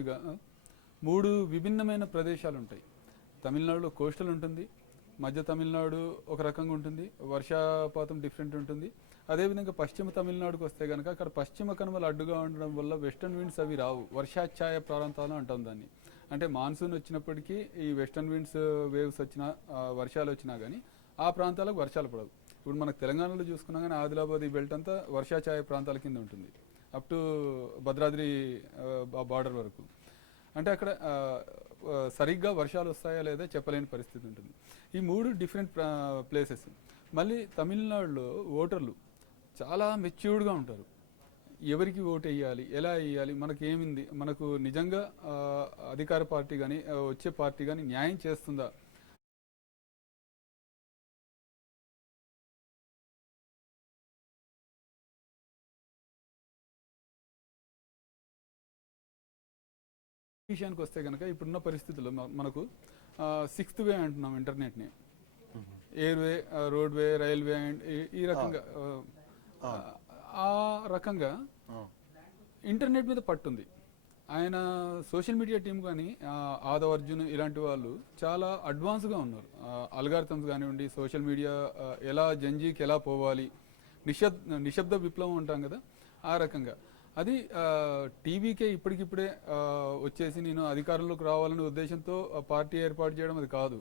ఇక 3 విభిన్నమైన ప్రదేశాలు ఉంటాయి. తమిళనాడులో కోస్టల్ ఉంటుంది, మధ్య తమిళనాడు ఒక రకంగా ఉంటుంది, వర్షాపాతం డిఫరెంట్ ఉంటుంది. అదేవిధంగా పశ్చిమ తమిళనాడుకు వస్తే కనుక అక్కడ పశ్చిమ కనుమలు అడ్డుగా ఉండడం వల్ల వెస్టర్న్ విండ్స్ అవి రావు, వర్షాఛాయ ప్రాంతాలు అంటాం దాన్ని. అంటే మాన్సూన్ వచ్చినప్పటికీ ఈ వెస్టర్న్ విండ్స్ వేవ్స్ వచ్చినా వర్షాలు వచ్చినా కానీ ఆ ప్రాంతాలకు వర్షాలు పడవు. ఇప్పుడు మనకు తెలంగాణలో చూసుకున్నా కానీ ఆదిలాబాద్ ఈ బెల్ట్ అంతా వర్షాఛాయ ప్రాంతాల కింద ఉంటుంది, అప్ టు భద్రాద్రి బార్డర్ వరకు. అంటే అక్కడ సరిగ్గా వర్షాలు వస్తాయా లేదా చెప్పలేని పరిస్థితి ఉంటుంది. ఈ 3 డిఫరెంట్ ప్లేసెస్. మళ్ళీ తమిళనాడులో ఓటర్లు చాలా మెచ్యూర్డ్గా ఉంటారు. ఎవరికి ఓటు వేయాలి, ఎలా వేయాలి, మనకేమింది, మనకు నిజంగా అధికార పార్టీ కానీ వచ్చే పార్టీ కానీ న్యాయం చేస్తుందా, విషయానికి వస్తే కనుక ఇప్పుడున్న పరిస్థితుల్లో మనకు 6th వే అంటున్నాం ఇంటర్నెట్ని. ఎయిర్వే, రోడ్వే, రైల్వే అండ్ ఈ రకంగా ఆ రకంగా ఇంటర్నెట్ మీద పట్టుంది. ఆయన సోషల్ మీడియా టీం కానీ ఆదవ్ అర్జున్ ఇలాంటి వాళ్ళు చాలా అడ్వాన్స్గా ఉన్నారు. అల్గారిథమ్స్ కానివ్వండి, సోషల్ మీడియా ఎలా జంజీకి ఎలా పోవాలి, నిశ్శబ్ద విప్లవం ఉంటాం కదా ఆ రకంగా. అది టీవీకే ఇప్పటికిప్పుడే వచ్చేసి నేను అధికారంలోకి రావాలనే ఉద్దేశంతో పార్టీ ఏర్పాటు చేయడం అది కాదు.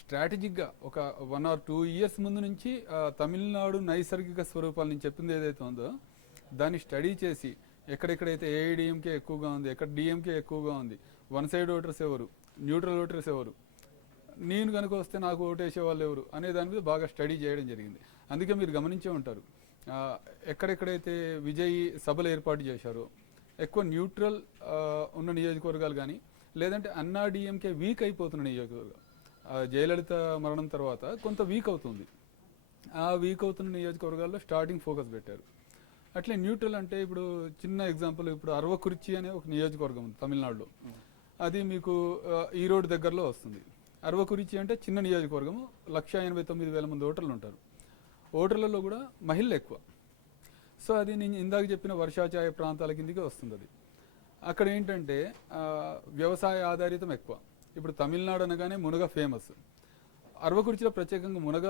స్ట్రాటజిక్గా ఒక 1 or 2 years ముందు నుంచి తమిళనాడు నైసర్గిక స్వరూపాలు నేను చెప్పింది ఏదైతే ఉందో దాన్ని స్టడీ చేసి ఎక్కడెక్కడైతే ఏఐడిఎంకే ఎక్కువగా ఉంది, ఎక్కడ డిఎంకే ఎక్కువగా ఉంది, వన్ సైడ్ ఓటర్స్ ఎవరు, న్యూట్రల్ ఓటర్స్ ఎవరు, నేను కనుక వస్తే నాకు ఓటేసే వాళ్ళు ఎవరు అనే దాని మీద బాగా స్టడీ చేయడం జరిగింది. అందుకే మీరు గమనించే ఉంటారు ఎక్కడెక్కడైతే విజయ్ సభలు ఏర్పాటు చేశారో ఎక్కువ న్యూట్రల్ ఉన్న నియోజకవర్గాలు కానీ, లేదంటే అన్నా డిఎంకే వీక్ అయిపోతున్న నియోజకవర్గాలు. జయలలిత మరణం తర్వాత కొంత వీక్ అవుతుంది, ఆ వీక్ అవుతున్న నియోజకవర్గాల్లో స్టార్టింగ్ ఫోకస్ పెట్టారు. అట్లే న్యూట్రల్ అంటే ఇప్పుడు చిన్న ఎగ్జాంపుల్, ఇప్పుడు అరవకురిచి అనే ఒక నియోజకవర్గం ఉంది తమిళనాడులో. అది మీకు ఈరోడ్ దగ్గరలో వస్తుంది. అరవకురిచి అంటే చిన్న నియోజకవర్గము, 1,89,000 మంది ఓటర్లు ఉంటారు. ఓటర్లలో కూడా మహిళలు ఎక్కువ. సో అది నేను ఇందాక చెప్పిన వర్షాఛాయ ప్రాంతాల కిందికి వస్తుంది. అది అక్కడ ఏంటంటే వ్యవసాయ ఆధారితం ఎక్కువ. ఇప్పుడు తమిళనాడు అనగానే మునగ ఫేమస్. అరవకురిచిలో ప్రత్యేకంగా మునగ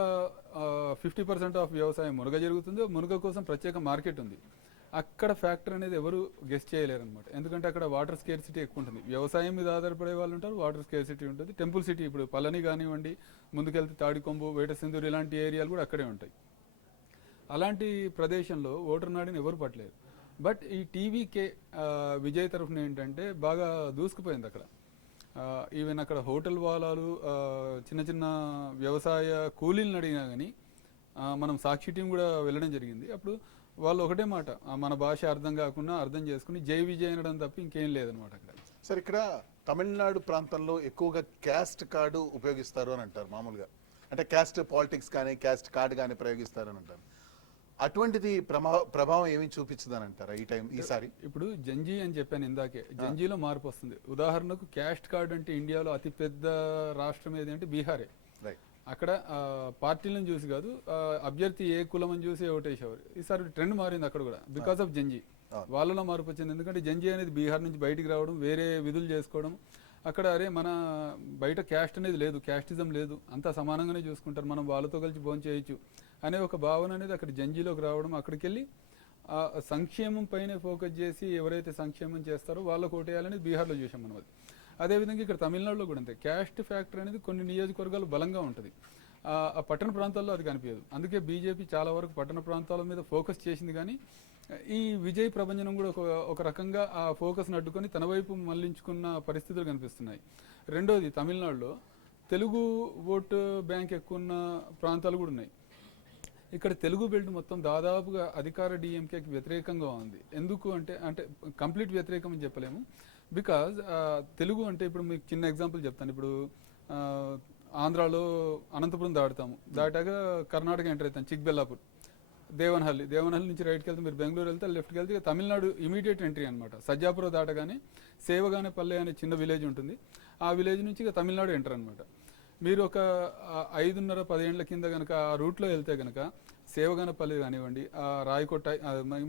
50% ఆఫ్ వ్యవసాయం మునగ జరుగుతుంది. మునగ కోసం ప్రత్యేక మార్కెట్ ఉంది. అక్కడ ఫ్యాక్టర్ అనేది ఎవరు గెస్ట్ చేయలేరు అనమాట. ఎందుకంటే అక్కడ వాటర్ స్కేర్సిటీ ఎక్కువ ఉంటుంది. వ్యవసాయం మీద ఆధారపడే వాళ్ళు ఉంటారు, వాటర్ స్కేర్సిటీ ఉంటుంది. టెంపుల్ సిటీ ఇప్పుడు పళని కానివ్వండి, ముందుకెళ్తే తాడికొంబు, వేటసింధూరు ఇలాంటి ఏరియాలు కూడా అక్కడే ఉంటాయి. అలాంటి ప్రదేశంలో ఓటర్ నాడిని ఎవరు పట్టలేరు. బట్ ఈ టీవీకే విజయ్ తరఫున ఏంటంటే బాగా దూసుకుపోయింది అక్కడ. ఈవెన్ అక్కడ హోటల్ వాలాలు, చిన్న చిన్న వ్యవసాయ కూలీలను అడిగినా కానీ మనం సాక్షి టీం కూడా వెళ్ళడం జరిగింది. అప్పుడు వాళ్ళు ఒకటే మాట, మన భాష అర్థం కాకుండా అర్థం చేసుకుని జై విజయ్ అనడం తప్ప ఇంకేం లేదనమాట అక్కడ. సార్, ఇక్కడ తమిళనాడు ప్రాంతంలో ఎక్కువగా క్యాస్ట్ కార్డు ఉపయోగిస్తారు అని అంటారు మామూలుగా. అంటే క్యాస్ట్ పాలిటిక్స్ కానీ క్యాస్ట్ కార్డు కానీ ప్రయోగిస్తారు అని అంటారు. అటువంటిది ప్రభావం ఏమి చూపించదని అంటారా ఈసారి? ఇప్పుడు జంజీ అని చెప్పాను ఇందాకే, జంజీలో మార్పు వస్తుంది. ఉదాహరణకు క్యాస్ట్ కార్డ్ అంటే ఇండియాలో అతిపెద్ద రాష్ట్రం ఏది అంటే బీహారే. అక్కడ పార్టీలను చూసి కాదు, అభ్యర్థి ఏ కులం అని చూసి ఓటేసేవారు. ఈసారి ట్రెండ్ మారింది అక్కడ కూడా, బికాస్ ఆఫ్ జంజీ. వాళ్ళలో మార్పు వచ్చింది. ఎందుకంటే జంజీ అనేది బీహార్ నుంచి బయటికి రావడం, వేరే విధులు చేసుకోవడం. అక్కడ అరే మన బయట క్యాస్ట్ అనేది లేదు, క్యాస్టిజం లేదు, అంతా సమానంగానే చూసుకుంటారు, మనం వాళ్ళతో కలిసి భోజనం చేయొచ్చు అనే ఒక భావన అనేది అక్కడ జంజీలోకి రావడం. అక్కడికి వెళ్ళి సంక్షేమం పైన ఫోకస్ చేసి ఎవరైతే సంక్షేమం చేస్తారో వాళ్ళకు ఓటేయాలనేది బీహార్లో చూసాం మనం. అది అదేవిధంగా ఇక్కడ తమిళనాడులో కూడా అంతే. క్యాస్ట్ ఫ్యాక్టర్ అనేది కొన్ని నియోజకవర్గాలు బలంగా ఉంటుంది, ఆ పట్టణ ప్రాంతాల్లో అది కనిపించదు. అందుకే బీజేపీ చాలా వరకు పట్టణ ప్రాంతాల మీద ఫోకస్ చేసింది. కానీ ఈ విజయ్ ప్రభంజనం కూడా ఒక రకంగా ఆ ఫోకస్ని అడ్డుకొని తన వైపు మళ్లించుకున్న పరిస్థితులు కనిపిస్తున్నాయి. రెండోది, తమిళనాడులో తెలుగు ఓటు బ్యాంక్ ఎక్కువ ఉన్న ప్రాంతాలు కూడా ఉన్నాయి. ఇక్కడ తెలుగు బెల్ట్ మొత్తం దాదాపుగా అధికార డిఎంకేకి వ్యతిరేకంగా ఉంది. ఎందుకు అంటే కంప్లీట్ వ్యతిరేకం అని చెప్పలేము. బికాజ్ తెలుగు అంటే ఇప్పుడు మీకు చిన్న ఎగ్జాంపుల్ చెప్తాను. ఇప్పుడు ఆంధ్రాలో అనంతపురం దాటాము, దాటాక కర్ణాటక ఎంటర్ అవుతాం, చిక్బెల్లాపూర్, దేవనహల్లి నుంచి రైట్కి వెళ్తే మీరు బెంగళూరు వెళ్తే లెఫ్ట్కి వెళ్తే తమిళనాడు ఇమీడియట్ ఎంట్రీ అనమాట. సజ్జాపురం దాటగానే సేవగానే పల్లె అనే చిన్న విలేజ్ ఉంటుంది. ఆ విలేజ్ నుంచి ఇక తమిళనాడు ఎంటర్ అనమాట. మీరు ఒక 5.5-10 ఏళ్ల కింద కనుక ఆ రూట్లో వెళ్తే కనుక సేవగానపల్లి కానివ్వండి, రాయకొట్టాయి,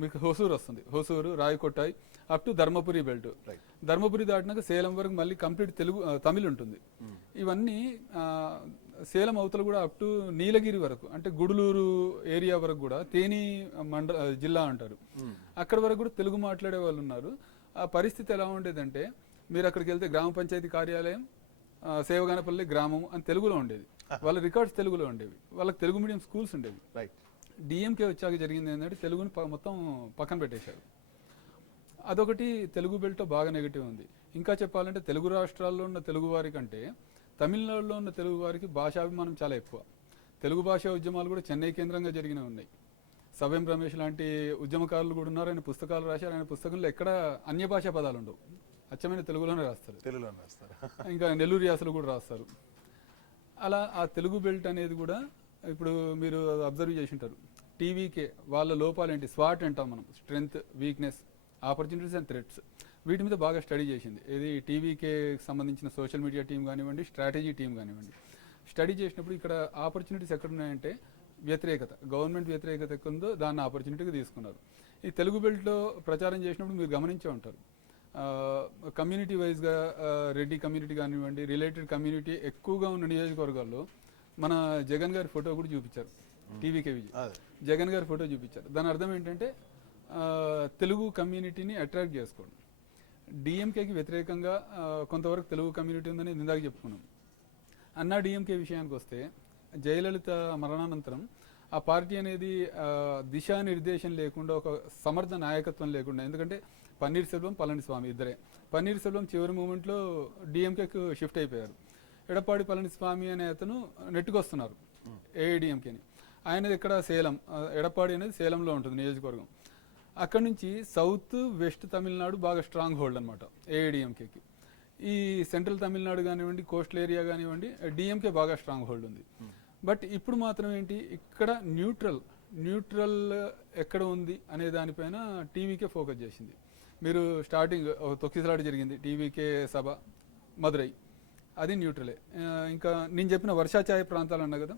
మీకు హొసూరు వస్తుంది, Hosur, Rayakottai, up to Dharmapuri belt. Right. Dharmapuri దాటినాక సేలం వరకు మళ్ళీ కంప్లీట్ తమిళ్ ఉంటుంది. ఇవన్నీ సేలం అవతల కూడా అప్ టు నీలగిరి వరకు, అంటే గుడులూరు ఏరియా వరకు కూడా తేని జిల్లా అంటారు. అక్కడ వరకు కూడా తెలుగు మాట్లాడే వాళ్ళు ఉన్నారు. ఆ పరిస్థితి ఎలా ఉండేదంటే, మీరు అక్కడికి వెళ్తే గ్రామ పంచాయతీ కార్యాలయం, సేవగానపల్లి గ్రామం అని తెలుగులో ఉండేది. వాళ్ళ రికార్డ్స్ తెలుగులో ఉండేవి. వాళ్ళకి తెలుగు మీడియం స్కూల్స్ ఉండేవి. రైట్. డిఎంకే వచ్చాక జరిగింది ఏంటంటే తెలుగుని మొత్తం పక్కన పెట్టేశారు. అదొకటి తెలుగు బెల్ట్ బాగా నెగిటివ్ ఉంది. ఇంకా చెప్పాలంటే తెలుగు రాష్ట్రాల్లో ఉన్న తెలుగు వారి కంటే తమిళనాడులో ఉన్న తెలుగు వారికి భాషాభిమానం చాలా ఎక్కువ. తెలుగు భాషా ఉద్యమాలు కూడా చెన్నై కేంద్రంగా జరిగినవి ఉన్నాయి. సవ్యం రమేష్ లాంటి ఉద్యమకారులు కూడా ఉన్నారు. ఆయన పుస్తకాలు రాశారు. ఆయన పుస్తకంలో ఎక్కడ అన్య భాషా పదాలు ఉండవు, అచ్చమైన తెలుగులోనే రాస్తారు. తెలుగులోనే రాస్తారు. ఇంకా నెల్లూరు యాసలు కూడా రాస్తారు. అలా ఆ తెలుగు బెల్ట్ అనేది కూడా ఇప్పుడు మీరు అబ్జర్వ్ చేసి ఉంటారు. టీవీకే వాళ్ళ లోపాలు ఏంటి, స్వాట్ అంటాం మనం, strength, weakness, opportunities and threats, వీటి మీద బాగా స్టడీ చేసింది. ఇది టీవీకే సంబంధించిన సోషల్ మీడియా టీం కానివ్వండి, స్ట్రాటజీ టీం కానివ్వండి. స్టడీ చేసినప్పుడు ఇక్కడ ఆపర్చునిటీస్ ఎక్కడ ఉన్నాయంటే వ్యతిరేకత, గవర్నమెంట్ వ్యతిరేకత ఎక్కువ ఉందో దాన్ని ఆపర్చునిటీగా తీసుకున్నారు. ఈ తెలుగు బెల్ట్లో ప్రచారం చేసినప్పుడు మీరు గమనించే ఉంటారు, కమ్యూనిటీ వైజ్గా రెడ్డి కమ్యూనిటీ కానివ్వండి, రిలేటెడ్ కమ్యూనిటీ ఎక్కువగా ఉన్న నియోజకవర్గాల్లో మన జగన్ గారి ఫోటో కూడా చూపించారు. టీవీకే విజయ్ జగన్ గారి ఫోటో చూపించారు. దాని అర్థం ఏంటంటే తెలుగు కమ్యూనిటీని అట్రాక్ట్ చేసుకోండి. డిఎంకేకి వ్యతిరేకంగా కొంతవరకు తెలుగు కమ్యూనిటీ ఉందని ఇందాక చెప్పుకున్నాం. అన్నా డిఎంకే విషయానికి వస్తే జయలలిత మరణానంతరం ఆ పార్టీ అనేది దిశానిర్దేశం లేకుండా, ఒక సమర్థ నాయకత్వం లేకుండా, ఎందుకంటే పన్నీర్ సెల్వం, పళనిస్వామి ఇద్దరే. పన్నీర్ సెల్వం చివరి మూమెంట్లో డిఎంకేకు షిఫ్ట్ అయిపోయారు. ఎడప్పాడి పళనిస్వామి అనే అతను నెట్టుకొస్తున్నారు ఏఐడిఎంకేని. ఆయనది ఇక్కడ సేలం, ఎడప్పాడి అనేది సేలంలో ఉంటుంది నియోజకవర్గం. అక్కడ నుంచి సౌత్ వెస్ట్ తమిళనాడు బాగా స్ట్రాంగ్ హోల్డ్ అనమాట ఏఐడిఎంకేకి. ఈ సెంట్రల్ తమిళనాడు కానివ్వండి, కోస్టల్ ఏరియా కానివ్వండి, డిఎంకే బాగా స్ట్రాంగ్ హోల్డ్ ఉంది. బట్ ఇప్పుడు మాత్రం ఏంటి, ఇక్కడ న్యూట్రల్ ఎక్కడ ఉంది అనే దానిపైన టీవీకే ఫోకస్ చేసింది. మీరు స్టార్టింగ్ తొక్కిసలాట జరిగింది, టీవీకే సభ మదురై, అది న్యూట్రలే. ఇంకా నేను చెప్పిన వర్షాఛాయ ప్రాంతాలు అన్నా కదా,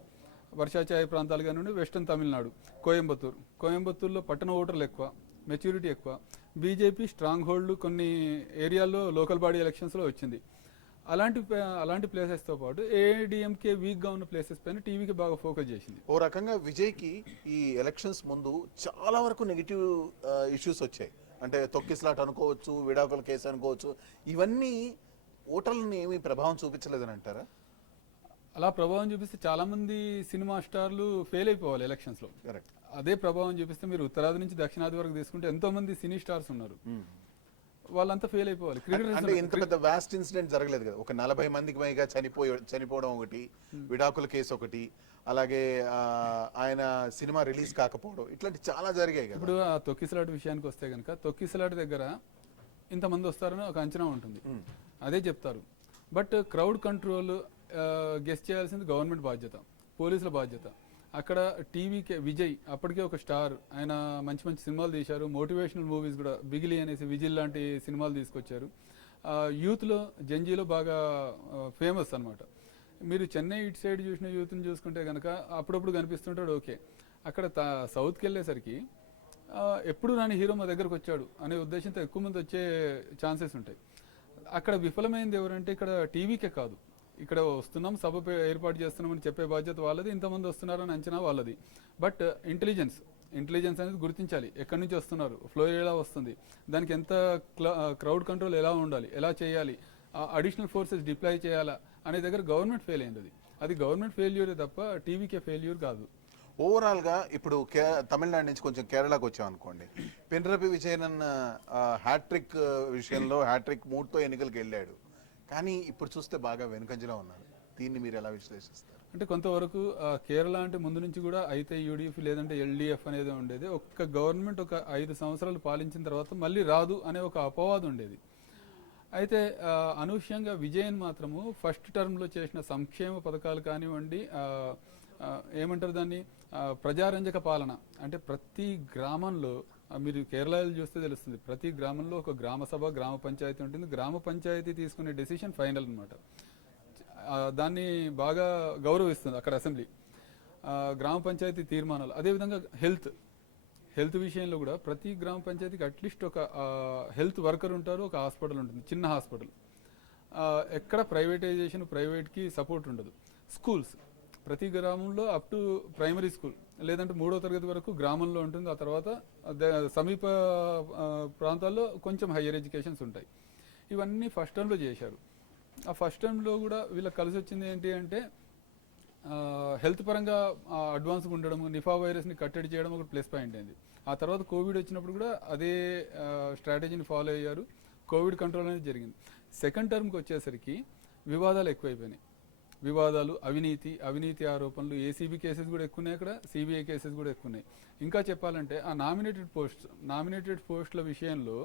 వర్షాఛాయ ప్రాంతాలు కానివ్వండి, వెస్టర్న్ తమిళనాడు, కోయంబత్తూరులో పట్టణ ఓటర్లు ఎక్కువ, మెచ్యూరిటీ ఎక్కువ, బీజేపీ స్ట్రాంగ్ హోల్డ్ కొన్ని ఏరియాల్లో లోకల్ బాడీ ఎలక్షన్స్లో వచ్చింది. అలాంటి ప్లేసెస్తో పాటు ఏఐడిఎంకే వీక్గా ఉన్న ప్లేసెస్ పైన టీవీకి బాగా ఫోకస్ చేసింది. ఓ రకంగా విజయ్కి ఈ ఎలక్షన్స్ ముందు చాలా వరకు నెగిటివ్ ఇష్యూస్ వచ్చాయి. అంటే తొక్కిసలాట అనుకోవచ్చు, విడాకుల కేసు అనుకోవచ్చు. ఇవన్నీ ఓటర్లను ఏమీ ప్రభావం చూపించలేదని అంటారా? అలా ప్రభావం చూపిస్తే చాలా మంది సినిమా స్టార్లు ఫెయిల్ అయిపోవాలి ఎలక్షన్స్ లో. కరెక్ట్. అదే ప్రభావం చూపిస్తే మీరు ఉత్తరాది నుంచి దక్షిణాది వరకు తీసుకుంటే ఎంతో మంది సినీ స్టార్స్ ఉన్నారు, వాళ్ళంతా ఫెయిల్ అయిపోవాలి. అంటే ఇంత పెద్ద వాస్ట్ ఇన్సిడెంట్ జరగలేదు కదా. ఒక 40 మందికి పైగా చనిపోవడం ఒకటి, విడాకుల కేసు ఒకటి, అలాగే ఆయన సినిమా రిలీజ్ కాకపోవడం, ఇట్లాంటి చాలా జరిగాయి కదా. ఇప్పుడు ఆ తొక్కిసలాట విషయానికి వస్తే కనుక, తొక్కిసలాట దగ్గర ఇంతమంది వస్తారని ఒక అంచనా ఉంటుంది, అదే చెప్తారు. బట్ క్రౌడ్ కంట్రోల్ గెస్ట్ చేయాల్సింది గవర్నమెంట్ బాధ్యత, పోలీసుల బాధ్యత. అక్కడ టీవీకే విజయ్ అప్పటికే ఒక స్టార్, ఆయన మంచి మంచి సినిమాలు తీశారు, మోటివేషనల్ మూవీస్ కూడా, బిగిలి అనేసి విజిల్ లాంటి సినిమాలు తీసుకొచ్చారు. యూత్లో జంజీలో బాగా ఫేమస్ అనమాట. మీరు చెన్నై ఇటు సైడ్ చూసిన యూత్ని చూసుకుంటే కనుక అప్పుడప్పుడు కనిపిస్తుంటాడు, ఓకే. అక్కడ సౌత్కి వెళ్ళేసరికి ఎప్పుడు రాని హీరో మా దగ్గరకు వచ్చాడు అనే ఉద్దేశంతో ఎక్కువ మంది వచ్చే ఛాన్సెస్ ఉంటాయి. అక్కడ విఫలమైంది ఎవరంటే ఇక్కడ టీవీకే కాదు, ఇక్కడ వస్తున్నాం సభ ఏర్పాటు చేస్తున్నామని చెప్పే బాధ్యత వాళ్ళది, ఇంతమంది వస్తున్నారని అంచనా వాళ్ళది. బట్ ఇంటెలిజెన్స్ అనేది గుర్తించాలి, ఎక్కడి నుంచి వస్తున్నారు, ఫ్లో ఎలా వస్తుంది, దానికి ఎంత క్రౌడ్ కంట్రోల్ ఎలా ఉండాలి, ఎలా చేయాలి, అడిషనల్ ఫోర్సెస్ డిప్లాయ్ చేయాలా అనే దగ్గర గవర్నమెంట్ ఫెయిల్ అయింది. అది గవర్నమెంట్ ఫెయిల్యూరే తప్ప టీవీకే ఫెయిల్యూర్ కాదు. ఓవరాల్గా ఇప్పుడు తమిళనాడు నుంచి కొంచెం కేరళకు వచ్చాం అనుకోండి, పినరపి విజయన్ హ్యాట్రిక్ విషయంలో హ్యాట్రిక్ మూడ్తో ఎన్నికలకు వెళ్ళాడు, కానీ ఇప్పుడు చూస్తే బాగా వెనుకంజలో ఉన్నారు. దీన్ని మీరు ఎలా విశ్లేషిస్తారు? అంటే కొంతవరకు కేరళ అంటే ముందు నుంచి కూడా అయితే యూడిఎఫ్ లేదంటే ఎల్డిఎఫ్ అనేది ఉండేది. ఒక్క గవర్నమెంట్ ఒక 5 సంవత్సరాలు పాలించిన తర్వాత మళ్ళీ రాదు అనే ఒక అపవాదం ఉండేది. అయితే అనూహ్యంగా విజయన్ మాత్రము ఫస్ట్ టర్మ్లో చేసిన సంక్షేమ పథకాలు కానివ్వండి, ఏమంటారు దాన్ని, ప్రజారంజక పాలన, అంటే ప్రతి గ్రామంలో మీరు కేరళలో చూస్తే తెలుస్తుంది, ప్రతి గ్రామంలో ఒక గ్రామ సభ, గ్రామ పంచాయతీ ఉంటుంది. గ్రామ పంచాయతీ తీసుకునే డెసిషన్ ఫైనల్ అనమాట. దాన్ని బాగా గౌరవిస్తుంది అక్కడ అసెంబ్లీ, గ్రామ పంచాయతీ తీర్మానాలు. అదేవిధంగా హెల్త్ విషయంలో కూడా ప్రతి గ్రామ పంచాయతీకి అట్లీస్ట్ ఒక హెల్త్ వర్కర్ ఉంటారు, ఒక హాస్పిటల్ ఉంటుంది, చిన్న హాస్పిటల్. ఎక్కడ ప్రైవేటైజేషన్, ప్రైవేట్కి సపోర్ట్ ఉండదు. స్కూల్స్ ప్రతి గ్రామంలో అప్ టు ప్రైమరీ స్కూల్ లేదంటే 3వ తరగతి వరకు గ్రామంలో ఉంటుంది. ఆ తర్వాత సమీప ప్రాంతాల్లో కొంచెం హయ్యర్ ఎడ్యుకేషన్స్ ఉంటాయి. ఇవన్నీ ఫస్ట్ టర్మ్లో చేశారు. ఆ ఫస్ట్ టర్మ్లో కూడా వీళ్ళకి కలిసి వచ్చింది ఏంటి అంటే హెల్త్ పరంగా అడ్వాన్స్గా ఉండడం, నిఫా వైరస్ని కట్టడి చేయడం ఒక ప్లస్ పాయింట్ అయింది. ఆ తర్వాత కోవిడ్ వచ్చినప్పుడు కూడా అదే స్ట్రాటజీని ఫాలో అయ్యారు. కోవిడ్ కంట్రోల్ అనేది జరిగింది. సెకండ్ టర్మ్కి వచ్చేసరికి వివాదాలు ఎక్కువైపోయినాయి. వివాదాలు, అవినీతి ఆరోపణలు, ఏసీబీ కేసెస్ కూడా ఎక్కున్నాయి, అక్కడ సిబిఐ కేసెస్ కూడా ఎక్కున్నాయి. ఇంకా చెప్పాలంటే ఆ నామినేటెడ్ పోస్టుల విషయంలో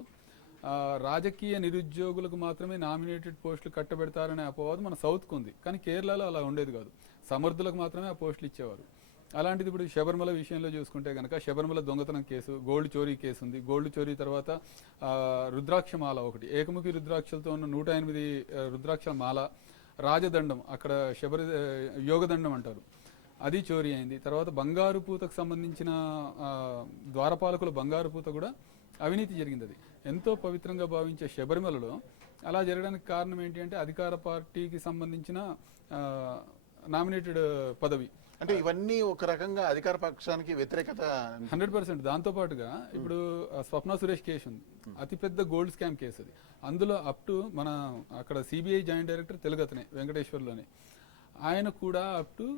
రాజకీయ నిరుద్యోగులకు మాత్రమే నామినేటెడ్ పోస్టులు కట్టబెడతారనే అపవాదం మన సౌత్కు ఉంది. కానీ కేరళలో అలా ఉండేది కాదు, సమర్థులకు మాత్రమే ఆ పోస్టులు ఇచ్చేవారు. అలాంటిది ఇప్పుడు శబరిమల విషయంలో చూసుకుంటే కనుక శబరిమల దొంగతనం కేసు, గోల్డ్ చోరీ కేసు ఉంది. గోల్డ్ చోరీ తర్వాత రుద్రాక్ష మాల ఒకటి, ఏకముఖి రుద్రాక్షలతో ఉన్న 108 రుద్రాక్షల మాల, రాజదండం, అక్కడ యోగదండం అంటారు, అది చోరీ అయింది. తర్వాత బంగారు పూతకు సంబంధించిన ద్వారపాలకుల బంగారు పూత కూడా అవినీతి జరిగింది. అది ఎంతో పవిత్రంగా భావించే శబరిమలలో అలా జరగడానికి కారణం ఏంటి అంటే అధికార పార్టీకి సంబంధించిన నామినేటెడ్ పదవి. అంటే ఇవన్నీ ఒక రకంగా అధికార పక్షానికి వ్యతిరేకత 100%. దాంతోపాటుగా ఇప్పుడు స్వప్న సురేష్ కేసు ఉంది, అతిపెద్ద గోల్డ్ స్కామ్ కేసు అది. అందులో అప్ టు మన అక్కడ సిబిఐ జాయింట్ డైరెక్టర్ తెలుగతనే వెంకటేశ్వర్లోనే, ఆయన కూడా అప్ టు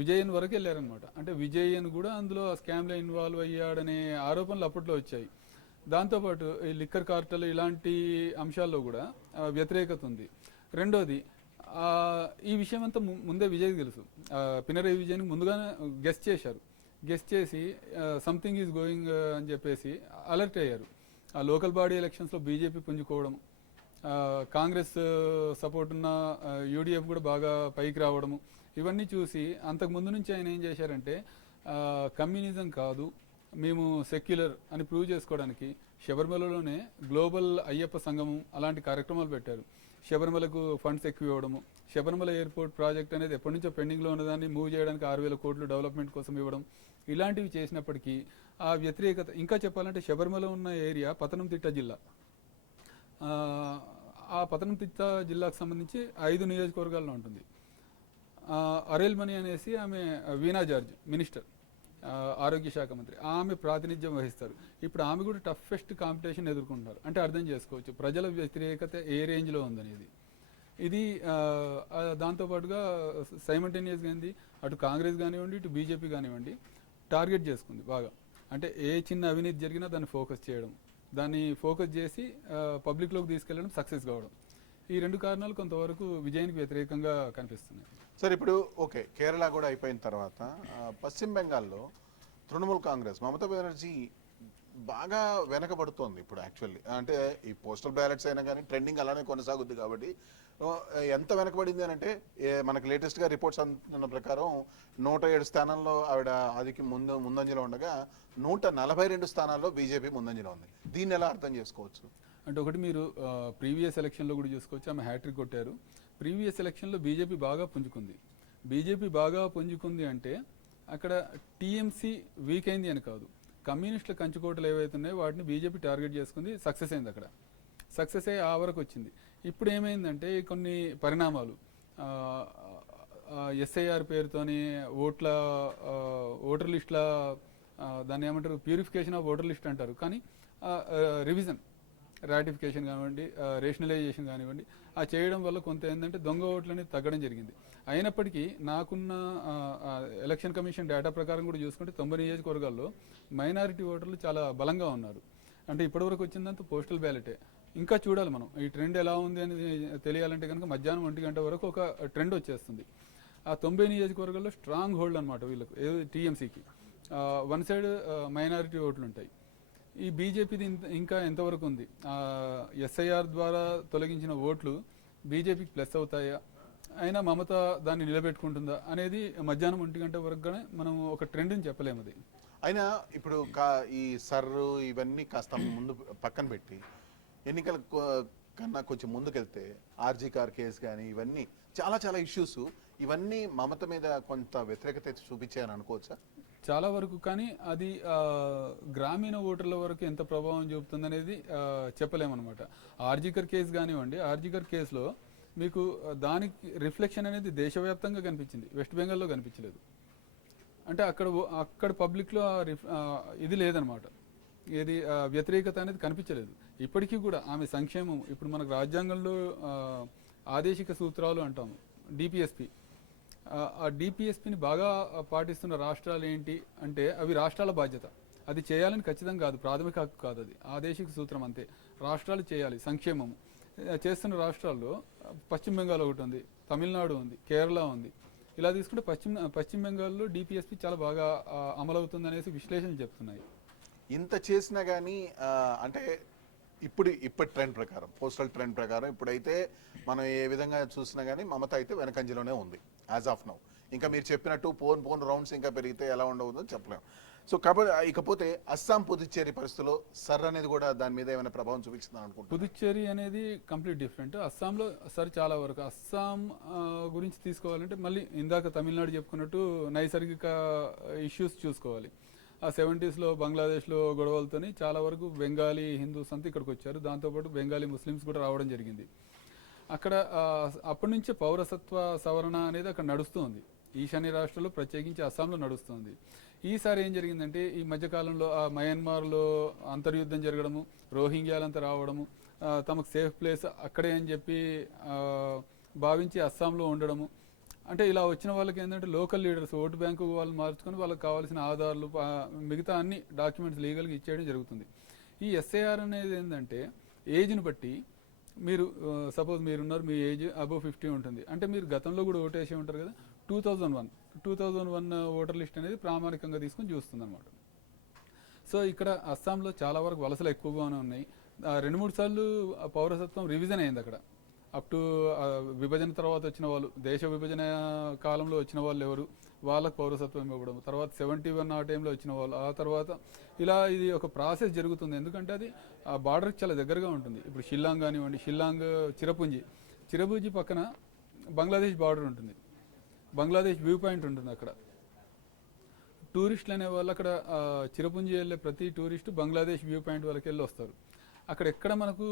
విజయన్ వరకు వెళ్ళారనమాట. అంటే విజయన్ కూడా అందులో ఆ స్కామ్లో ఇన్వాల్వ్ అయ్యాడనే ఆరోపణలు అప్పట్లో వచ్చాయి. దాంతోపాటు ఈ లిక్కర్ కార్టల్ ఇలాంటి అంశాల్లో కూడా వ్యతిరేకత ఉంది. రెండోది ఈ విషయం అంతా ముందే విజయ్కి తెలుసు. పినరయి విజయన్కి ముందుగానే గెస్ట్ చేశారు. గెస్ట్ చేసి సంథింగ్ ఈజ్ గోయింగ్ అని చెప్పేసి అలర్ట్ అయ్యారు. ఆ లోకల్ బాడీ ఎలక్షన్స్లో బీజేపీ పుంజుకోవడం, కాంగ్రెస్ సపోర్ట్ ఉన్న యూడిఎఫ్ కూడా బాగా పైకి రావడము, ఇవన్నీ చూసి అంతకు ముందు నుంచి ఆయన ఏం చేశారంటే కమ్యూనిజం కాదు, మేము సెక్యులర్ అని ప్రూవ్ చేసుకోవడానికి శబరిమలలోనే గ్లోబల్ అయ్యప్ప సంగమం అలాంటి కార్యక్రమాలు పెట్టారు. శబరిమలకు ఫండ్స్ ఎక్కువ ఇవ్వడము, శబరిమల ఎయిర్పోర్ట్ ప్రాజెక్ట్ అనేది ఎప్పటి నుంచో పెండింగ్లో ఉన్నదాన్ని మూవ్ చేయడానికి 6,000 కోట్లు డెవలప్మెంట్ కోసం ఇవ్వడం, ఇలాంటివి చేసినప్పటికీ ఆ వ్యతిరేకత. ఇంకా చెప్పాలంటే శబరిమల ఉన్న ఏరియా పతనంతిట్ట జిల్లా. ఆ పతనంతిట్ట జిల్లాకు సంబంధించి 5 నియోజకవర్గాల్లో ఉంటుంది. అరెల్ మనీ అనేసి ఆమె వీణా జార్జ్ మినిస్టర్, ఆరోగ్య శాఖ మంత్రి, ఆమె ప్రాతినిధ్యం వహిస్తారు. ఇప్పుడు ఆమె కూడా టఫెస్ట్ కాంపిటీషన్ ఎదుర్కొంటున్నారు. అంటే అర్థం చేసుకోవచ్చు ప్రజల వ్యతిరేకత ఏ రేంజ్లో ఉందనేది. ఇది దాంతోపాటుగా సైమల్టేనియస్గా ఏంది, అటు కాంగ్రెస్ కానివ్వండి, ఇటు బీజేపీ కానివ్వండి టార్గెట్ చేసుకుంది బాగా. అంటే ఏ చిన్న అవినీతి జరిగినా దాన్ని ఫోకస్ చేయడం, దాన్ని ఫోకస్ చేసి పబ్లిక్లోకి తీసుకెళ్లడం, సక్సెస్ కావడం. ఈ 2 కారణాలు కొంతవరకు విజయానికి వ్యతిరేకంగా కనిపిస్తున్నాయి. సార్ ఇప్పుడు ఓకే, కేరళ కూడా అయిపోయిన తర్వాత పశ్చిమ బెంగాల్లో తృణమూల్ కాంగ్రెస్, మమతా బెనర్జీ బాగా వెనకబడుతోంది ఇప్పుడు యాక్చువల్లీ. అంటే ఈ పోస్టల్ బ్యాలెట్స్ అయినా కానీ ట్రెండింగ్ అలానే కొనసాగుద్ది కాబట్టి ఎంత వెనకబడింది అని అంటే మనకు లేటెస్ట్గా రిపోర్ట్స్ అందుతున్న ప్రకారం 107 స్థానాల్లో ఆవిడ అదికి ముందంజలో ఉండగా 142 స్థానాల్లో బీజేపీ ముందంజలో ఉంది. దీన్ని ఎలా అర్థం చేసుకోవచ్చు అంటే ఒకటి మీరు ప్రీవియస్ ఎలక్షన్లో కూడా చూసుకోవచ్చు, ఆమె హ్యాట్రిక్ కొట్టారు. ప్రీవియస్ ఎలక్షన్లో బీజేపీ బాగా పుంజుకుంది అంటే అక్కడ టీఎంసీ వీక్ అయింది అని కాదు, కమ్యూనిస్టుల కంచుకోటలు ఏవైతే ఉన్నాయో వాటిని బీజేపీ టార్గెట్ చేసుకుంది, సక్సెస్ అయింది. అక్కడ సక్సెస్ అయ్యి ఆ వరకు వచ్చింది. ఇప్పుడు ఏమైందంటే కొన్ని పరిణామాలు, ఎస్ఐఆర్ పేరుతోని ఓటర్ లిస్టుల దాన్ని ఏమంటారు, ప్యూరిఫికేషన్ ఆఫ్ ఓటర్ లిస్ట్ అంటారు, కానీ రివిజన్, రాటిఫికేషన్ కానివ్వండి, రేషనలైజేషన్ కానివ్వండి, ఆ చేయడం వల్ల కొంత ఏంటంటే దొంగ ఓట్లని తగ్గడం జరిగింది. అయినప్పటికీ నాకున్న ఎలక్షన్ కమిషన్ డేటా ప్రకారం కూడా చూసుకుంటే 90 నియోజకవర్గాల్లో మైనారిటీ ఓటర్లు చాలా బలంగా ఉన్నారు. అంటే ఇప్పటివరకు వచ్చిందంతా పోస్టల్ బ్యాలెటే. ఇంకా చూడాలి మనం ఈ ట్రెండ్ ఎలా ఉంది అనేది తెలియాలంటే కనుక మధ్యాహ్నం 1 గంట వరకు ఒక ట్రెండ్ వచ్చేస్తుంది. ఆ 90 నియోజకవర్గాల్లో స్ట్రాంగ్ హోల్డ్ అనమాట వీళ్ళకు, టీఎంసీకి 1 సైడ్ మైనారిటీ ఓట్లు ఉంటాయి. ఈ బీజేపీది ఇంకా ఎంతవరకు ఉంది, ఎస్ఐఆర్ ద్వారా తొలగించిన ఓట్లు బీజేపీకి ప్లస్ అవుతాయా, అయినా మమత దాన్ని నిలబెట్టుకుంటుందా అనేది మధ్యాహ్నం 1 గంట వరకుగానే మనం ఒక ట్రెండ్ని చెప్పలేము. అది అయినా ఇప్పుడు ఈ సర్రు ఇవన్నీ కాస్త ముందు పక్కన పెట్టి ఎన్నికల కన్నా కొంచెం ముందుకెళ్తే ఆర్జీ కార్ కేసు కానీ ఇవన్నీ చాలా చాలా ఇష్యూస్, ఇవన్నీ మమత మీద కొంత వ్యతిరేకత చూపించాయని అనుకోవచ్చా? చాలా వరకు, కానీ అది గ్రామీణ ఓటర్ల వరకు ఎంత ప్రభావం చూపుతుంది అనేది చెప్పలేమన్నమాట. ఆర్జికర్ కేసు కానివ్వండి, ఆర్జికర్ కేసులో మీకు దానికి రిఫ్లెక్షన్ అనేది దేశవ్యాప్తంగా కనిపించింది, వెస్ట్ బెంగాల్లో కనిపించలేదు. అంటే అక్కడ పబ్లిక్లో ఇది లేదనమాట, ఏది వ్యతిరేకత అనేది కనిపించలేదు. ఇప్పటికీ కూడా ఆమె సంక్షేమం, ఇప్పుడు మనకు రాజ్యాంగంలో ఆదేశిక సూత్రాలు అంటాము, డిపిఎస్పి, ఆ డిపిఎస్పిని బాగా పాటిస్తున్న రాష్ట్రాలు ఏంటి అంటే అవి రాష్ట్రాల బాధ్యత. అది చేయాలని ఖచ్చితంగా కాదు, ప్రాథమిక హక్కు కాదు, అది ఆదేశిక సూత్రం అంతే. రాష్ట్రాలు చేయాలి సంక్షేమము. చేస్తున్న రాష్ట్రాల్లో పశ్చిమ బెంగాల్ ఒకటి ఉంది, తమిళనాడు ఉంది, కేరళ ఉంది. ఇలా తీసుకుంటే పశ్చిమ బెంగాల్లో డిపిఎస్పి చాలా బాగా అమలవుతుంది అనేసి విశ్లేషణలు చెప్తున్నాయి. ఇంత చేసినా కానీ అంటే ఇప్పటి ట్రెండ్ ప్రకారం, పోస్టల్ ట్రెండ్ ప్రకారం ఇప్పుడైతే మనం ఏ విధంగా చూసినా కానీ మమత అయితే వెనకంజలోనే ఉంది యాజ్ ఆఫ్ నౌ. ఇంకా మీరు చెప్పినట్టు పోన్ రౌండ్స్ ఇంకా పెరిగితే ఎలా ఉండవుందో చెప్పలేము. సో కాబట్టి ఇకపోతే అస్సాం పుదుచ్చేరి పరిస్థితుల్లో సర్ అనేది కూడా దాని మీద ఏమైనా ప్రభావం చూపించిందని అనుకుంటున్నాను. పుదుచ్చేరి అనేది కంప్లీట్ డిఫరెంట్. అస్సాంలో సర్ చాలా వరకు అస్సాం గురించి తీసుకోవాలంటే మళ్ళీ ఇందాక తమిళనాడు చెప్పుకున్నట్టు నైసర్గిక ఇష్యూస్ చూసుకోవాలి. ఆ 70s బంగ్లాదేశ్లో గొడవలతోని చాలా వరకు బెంగాలీ హిందూస్ అంతా ఇక్కడికి వచ్చారు. దాంతోపాటు బెంగాలీ ముస్లిమ్స్ కూడా రావడం జరిగింది. అక్కడ అప్పటి నుంచే పౌరసత్వ సవరణ అనేది అక్కడ నడుస్తుంది. ఈశాన్య రాష్ట్రాల్లో ప్రత్యేకించి అస్సాంలో నడుస్తుంది. ఈసారి ఏం జరిగిందంటే ఈ మధ్యకాలంలో మయన్మార్లో అంతర్యుద్ధం జరగడము, రోహింగ్యాలంతా రావడము, తమకు సేఫ్ ప్లేస్ అక్కడే అని చెప్పి భావించి అస్సాంలో ఉండడము. అంటే ఇలా వచ్చిన వాళ్ళకి ఏంటంటే లోకల్ లీడర్స్ ఓటు బ్యాంకు వాళ్ళు మార్చుకొని వాళ్ళకి కావాల్సిన ఆధారాలు మిగతా అన్ని డాక్యుమెంట్స్ లీగల్గా ఇచ్చేయడం జరుగుతుంది. ఈ ఎస్ఐఆర్ అనేది ఏంటంటే ఏజ్ని బట్టి మీరు సపోజ్ మీరున్నారు, మీ ఏజ్ అబవ్ 50 ఉంటుంది అంటే మీరు గతంలో కూడా ఓటేసి ఉంటారు కదా. 2001 ఓటర్ లిస్ట్ అనేది ప్రామాణికంగా తీసుకొని చూస్తుంది అనమాట. సో ఇక్కడ అస్సాంలో చాలా వరకు వలసలు ఎక్కువగానే ఉన్నాయి. 2-3 సార్లు పౌరసత్వం రివిజన్ అయింది అక్కడ. అప్ టు విభజన తర్వాత వచ్చిన వాళ్ళు, దేశ విభజన కాలంలో వచ్చిన వాళ్ళు ఎవరు, వాళ్ళకు పౌరసత్వం ఇవ్వడం, తర్వాత 71 ఆ టైంలో వచ్చిన వాళ్ళు, ఆ తర్వాత ఇలా ఇది ఒక ప్రాసెస్ జరుగుతుంది. ఎందుకంటే అది ఆ బార్డర్కి చాలా దగ్గరగా ఉంటుంది. ఇప్పుడు షిల్లాంగ్ కానివ్వండి, షిల్లాంగ్ చిరపుంజి పక్కన బంగ్లాదేశ్ బార్డర్ ఉంటుంది, బంగ్లాదేశ్ వ్యూ పాయింట్ ఉంటుంది. అక్కడ టూరిస్టులు అనే వాళ్ళు అక్కడ చిరపుంజి వెళ్ళే ప్రతి టూరిస్టు బంగ్లాదేశ్ వ్యూ పాయింట్ వాళ్ళకి వెళ్ళి వస్తారు. అక్కడ ఎక్కడ మనకు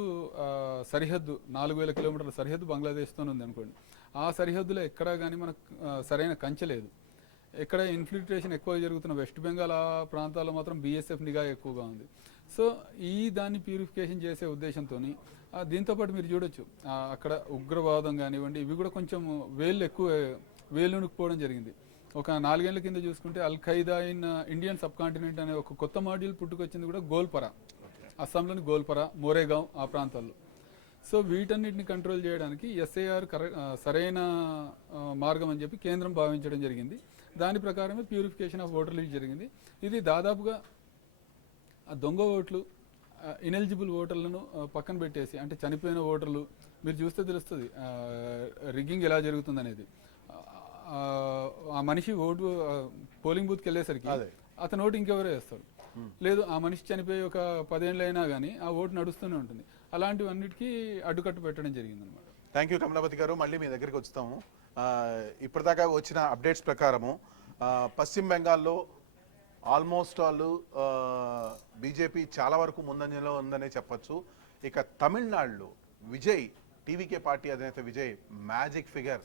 సరిహద్దు 4000 కిలోమీటర్ల సరిహద్దు బంగ్లాదేశ్తో ఉంది అనుకోండి. ఆ సరిహద్దులో ఎక్కడా కానీ మనకు సరైన కంచె లేదు. ఎక్కడ ఇన్ఫిల్ట్రేషన్ ఎక్కువ జరుగుతున్న వెస్ట్ బెంగాల్ ఆ ప్రాంతాల్లో మాత్రం బీఎస్ఎఫ్ నిఘా ఎక్కువగా ఉంది. సో దాన్ని ప్యూరిఫికేషన్ చేసే ఉద్దేశంతో దీంతోపాటు మీరు చూడొచ్చు అక్కడ ఉగ్రవాదం కానివ్వండి, ఇవి కూడా కొంచెం వేలునుకుపోవడం జరిగింది. ఒక 4 ఏళ్ల కింద చూసుకుంటే al Qaeda in Indian subcontinent అనే ఒక కొత్త మాడ్యూల్ పుట్టుకొచ్చింది కూడా గోల్పరా, అస్సాంలోని గోల్పరా, మోరేగావ్ ఆ ప్రాంతాల్లో. సో వీటన్నిటిని కంట్రోల్ చేయడానికి ఎస్ఐఆర్ సరైన మార్గం అని చెప్పి కేంద్రం భావించడం జరిగింది. దాని ప్రకారమే ప్యూరిఫికేషన్ ఆఫ్ ఓటర్ లిస్ట్ జరిగింది. ఇది దాదాపుగా దొంగ ఓట్లు, ఇనెలిజిబుల్ ఓటర్లను పక్కన పెట్టేసి, అంటే చనిపోయిన ఓటర్లు మీరు చూస్తే తెలుస్తుంది రిగ్గింగ్ ఎలా జరుగుతుంది అనేది. ఆ మనిషి ఓటు పోలింగ్ బూత్కి వెళ్ళేసరికి అతను ఓటు ఇంకెవరో వేస్తారు, లేదు ఆ మనిషి చనిపోయి ఒక 10 ఏళ్ళు అయినా కానీ ఆ ఓటు నడుస్తూనే ఉంటుంది. అలాంటివన్నిటికీ అడ్డుకట్టు పెట్టడం జరిగింది అనమాట. థ్యాంక్ యూ కమలాపతి గారు, మళ్ళీ మీ దగ్గరికి వస్తాము. ఇప్పటిదాకా వచ్చిన అప్డేట్స్ ప్రకారము పశ్చిమ బెంగాల్లో ఆల్మోస్ట్ వాళ్ళు బీజేపీ చాలా వరకు ముందంజలో ఉందనే చెప్పచ్చు. ఇక తమిళనాడులో విజయ్, టీవీకే పార్టీ అధినేత Vijay magic figure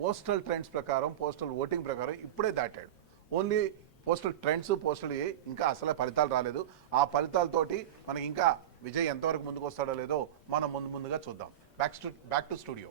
postal trends ప్రకారం, పోస్టల్ ఓటింగ్ ప్రకారం ఇప్పుడే దాటాడు. ఓన్లీ పోస్టల్ ట్రెండ్స్, పోస్టల్ ఇంకా అసలు ఫలితాలు రాలేదు. ఆ ఫలితాలతోటి మనకి ఇంకా విజయ్ ఎంతవరకు ముందుకు వస్తాడో లేదో మనం ముందుగా చూద్దాం. Back to studio.